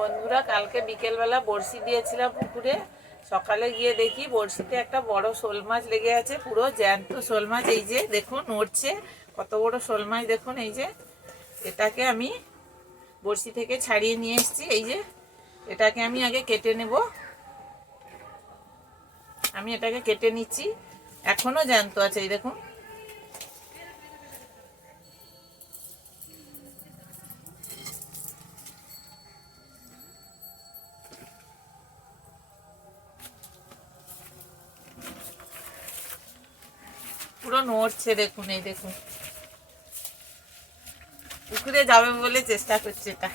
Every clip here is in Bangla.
বন্ধুরা, কালকে বিকেলবেলা বড়শি দিয়েছিলাম পুকুরে। সকালে গিয়ে দেখি বড়শিতে একটা বড় শোল মাছ লেগে আছে, পুরো জ্যান্ত শোল মাছ। এই যে দেখুন নড়ছে, কত বড় শোল মাছ দেখুন। এই যে এটাকে আমি বড়শি থেকে ছাড়িয়ে নিয়ে এসেছি। এই যে এটাকে আমি আগে কেটে নেব। আমি এটাকে কেটে নিচ্ছি, এখনো জ্যান্ত আছে। এই দেখুন, পুরো নড়ছে দেখুন। এই দেখুন, পুকুরে যাবে বলে চেষ্টা করছে এটা।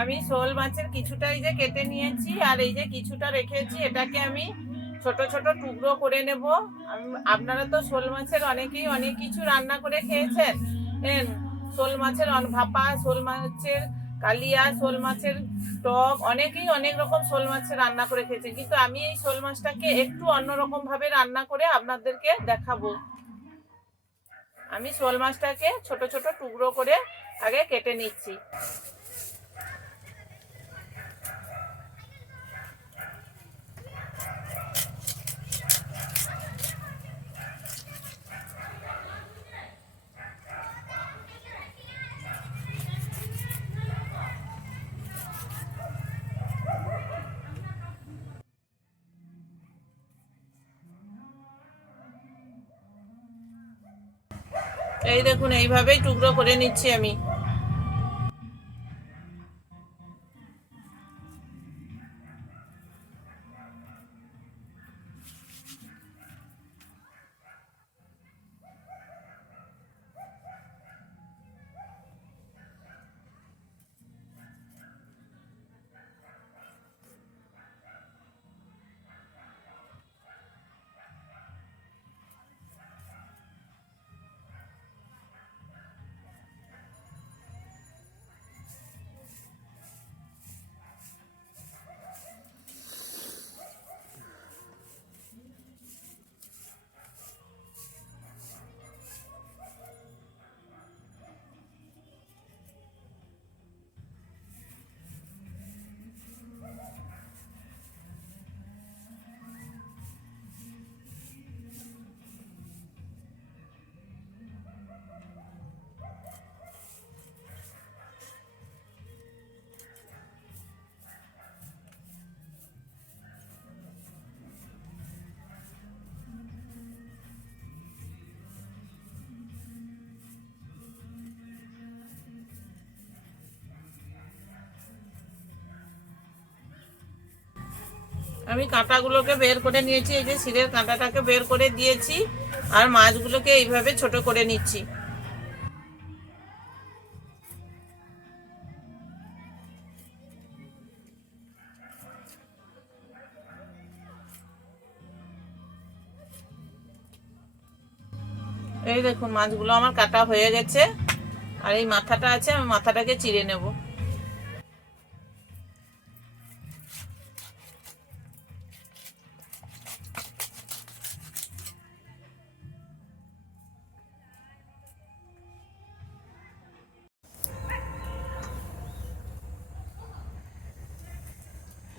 আমি শোল মাছের কিছুটা এই যে কেটে নিয়েছি, আর এই যে কিছুটা রেখেছি, এটাকে আমি ছোট ছোট টুকরো করে নেব। আপনারা তো শোল মাছের অনেকেই অনেক কিছু রান্না করে খেয়েছেন। শোল মাছের ভাপা, শোল মাছের কালিয়া, শোল মাছের টক, অনেকেই অনেক রকম শোল মাছের রান্না করে খেয়েছেন, কিন্তু আমি এই শোল মাছটাকে একটু অন্যরকম ভাবে রান্না করে আপনাদেরকে দেখাবো। আমি শোল মাছটাকে ছোট ছোট টুকরো করে আগে কেটে নিচ্ছি। এই দেখুন, এইভাবেই টুকরো করে নিচ্ছি আমি। আমি কাঁটাগুলোকে বের করে নিয়েছি, এই যে শিলের কাঁটাটাকে বের করে দিয়েছি আর মাছগুলোকে এইভাবে ছোট করে নিচ্ছি। এই দেখুন মাছগুলো আমার কাটা হয়ে গেছে, আর এই মাথাটা আছে, আমি মাথাটাকে চিড়ে নেব।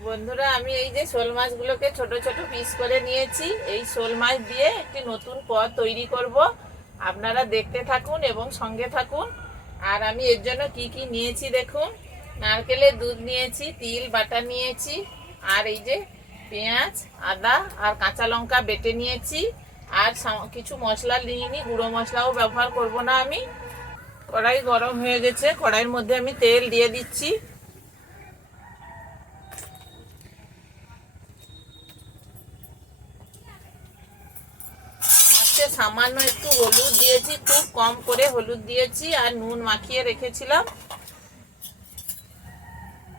বন্ধুরা, আমি এই যে শোল মাছগুলোকে ছোট ছোট পিস করে নিয়েছি। এই শোল মাছ দিয়ে একটি নতুন পদ তৈরি করব। আপনারা দেখতে থাকুন এবং সঙ্গে থাকুন। আর আমি এর জন্য কি কি নিয়েছি দেখুন। নারকেলের দুধ নিয়েছি, তিল বাটা নিয়েছি, আর এই যে পেঁয়াজ, আদা আর কাঁচা লঙ্কা বেটে নিয়েছি। আর কিছু মশলা নিইনি, গুঁড়ো মশলাও ব্যবহার করব না আমি। কড়াই গরম হয়ে গেছে, কড়াইয়ের মধ্যে আমি তেল দিয়ে দিচ্ছি। সামান্য একটু হলুদ দিয়েছি, খুব কম করে হলুদ দিয়েছি, আর নুন মাখিয়ে রেখেছিলাম।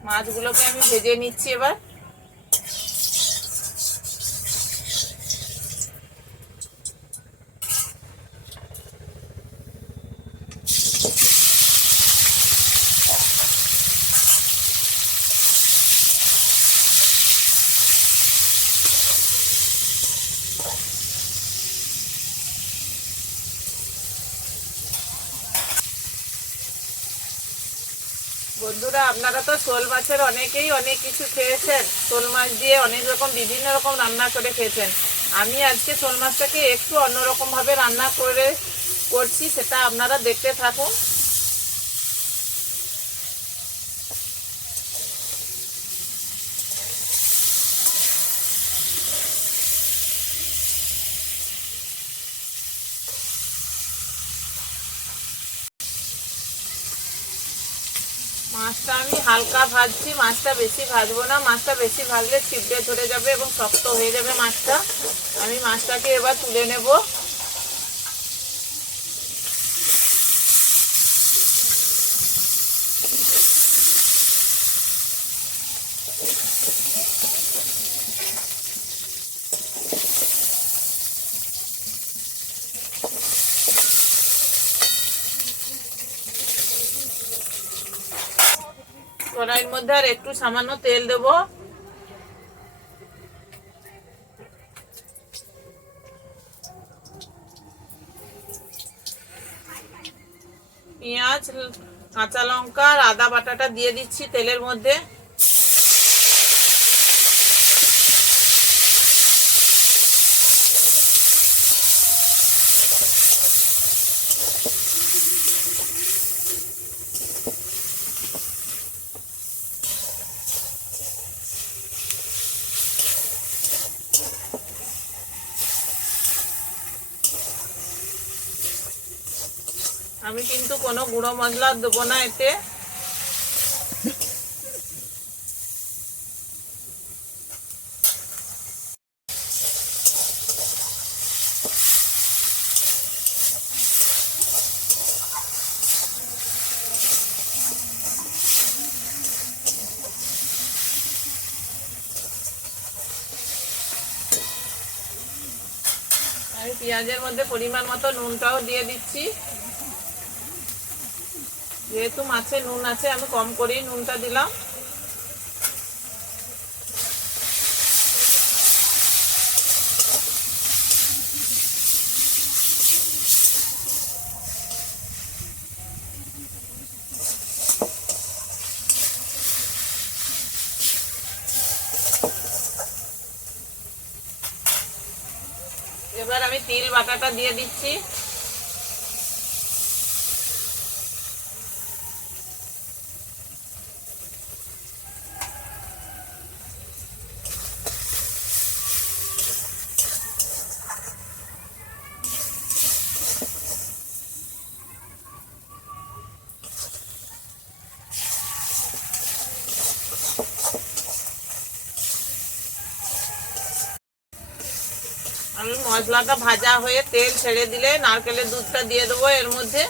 মাছগুলোকে আমি ভেজে নিচ্ছি এবার। বন্ধুরা, আপনারা তো শোল মাছের অনেকেই অনেক কিছু খেয়েছেন। শোল মাছ দিয়ে অনেক রকম বিভিন্ন রকম রান্না করে খেয়েছেন। আমি আজকে শোল মাছটাকে একটু অন্যরকম ভাবে রান্না করছি, সেটা আপনারা দেখতে থাকুন। মাছটা আমি হালকা ভাজছি, মাছটা বেশি ভাজবো না। মাছটা বেশি ভাজলে ছিপড়ে ধরে যাবে এবং শক্ত হয়ে যাবে মাছটা। আমি মাছটাকে এবার তুলে নেব। কড়াইয়ের মধ্যে আর একটু সামান্য তেল দেব। পেঁয়াজ, কাঁচা লঙ্কা আর আদা বাটাটা দিয়ে দিচ্ছি তেলের মধ্যে। আমি কিন্তু কোনো গুঁড়ো মশলা দেবো না এতে। আমি পেঁয়াজের মধ্যে পরিমাণ মতো নুনটাও দিয়ে দিচ্ছি। যেহেতু মাছে নুন আছে, আমি কম করেই নুনটা দিলাম। এবার আমি তিল বাটাটা দিয়ে দিচ্ছি। আমি মশলাটা ভাজা হয়ে তেল ছেড়ে দিলে নারকেলের দুধটা দিয়ে দেবো এর মধ্যে।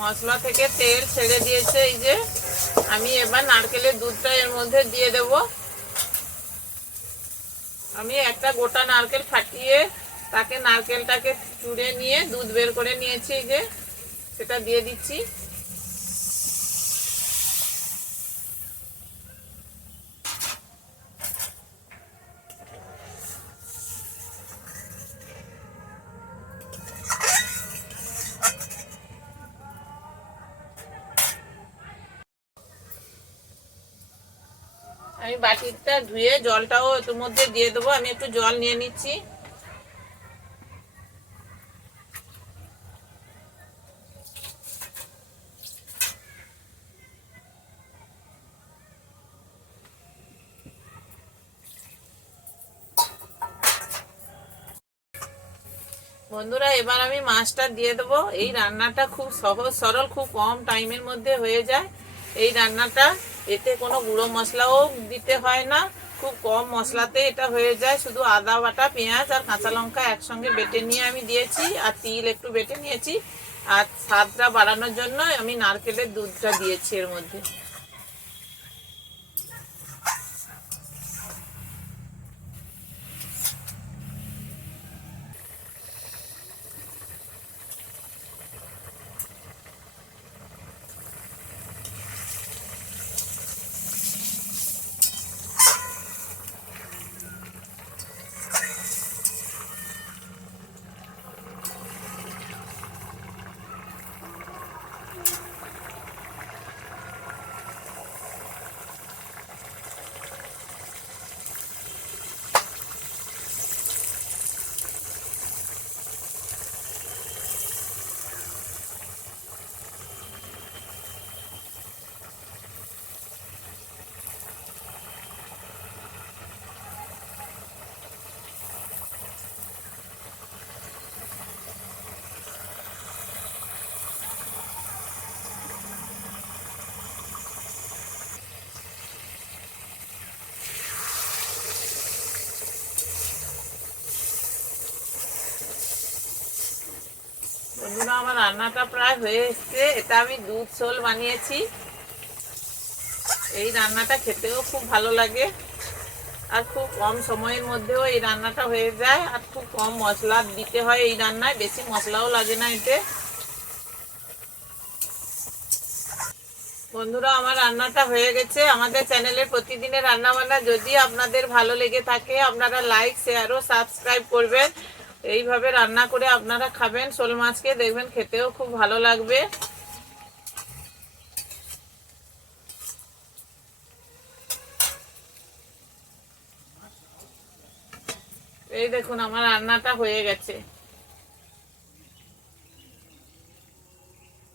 মশলা থেকে তেল ছেড়ে দিয়েছে, এই যে আমি এবার নারকেলের দুধটা এর মধ্যে দিয়ে দেব। আমি একটা গোটা নারকেল ফাটিয়ে তাকে নারকেলটাকে চুড়ে নিয়ে দুধ বের করে নিয়েছি, এই যে সেটা দিয়ে দিচ্ছি। আমি বাটিটা ধুয়ে জলটাও এর মধ্যে দিয়ে দেবো। আমি একটু জল নিয়ে নিচ্ছি। বন্ধুরা এবার আমি মাছটা দিয়ে দেবো। এই রান্নাটা খুব সহজ সরল, খুব কম টাইমের মধ্যে হয়ে যায় এই রান্নাটা। এতে কোনো গুঁড়ো মশলাও দিতে হয় না, খুব কম মশলাতে এটা হয়ে যায়। শুধু আদা বাটা, পেঁয়াজ আর কাঁচা লঙ্কা একসঙ্গে বেটে নিয়ে আমি দিয়েছি, আর তিল একটু বেটে নিয়েছি, আর স্বাদটা বাড়ানোর জন্য আমি নারকেলের দুধটা দিয়েছি এর মধ্যে। বন্ধুরা আমার রান্নাটা প্রায় হয়ে এসছে। এটা আমি দুধ ঝোল বানিয়েছি। এই রান্নাটা খেতেও খুব ভালো লাগে, আর খুব কম সময়ের মধ্যেও এই রান্নাটা হয়ে যায়, আর খুব কম মশলা দিতে হয় এই রান্নায়, বেশি মশলাও লাগে না এতে। বন্ধুরা আমার রান্নাটা হয়ে গেছে। আমাদের চ্যানেলের প্রতিদিনের রান্নাবান্না যদি আপনাদের ভালো লেগে থাকে আপনারা লাইক, শেয়ার ও সাবস্ক্রাইব করবেন। এইভাবে রান্না করে আপনারা খাবেন শোল মাছকে, দেখবেন খেতেও খুব ভালো লাগবে। এই দেখুন আমার রান্নাটা হয়ে গেছে।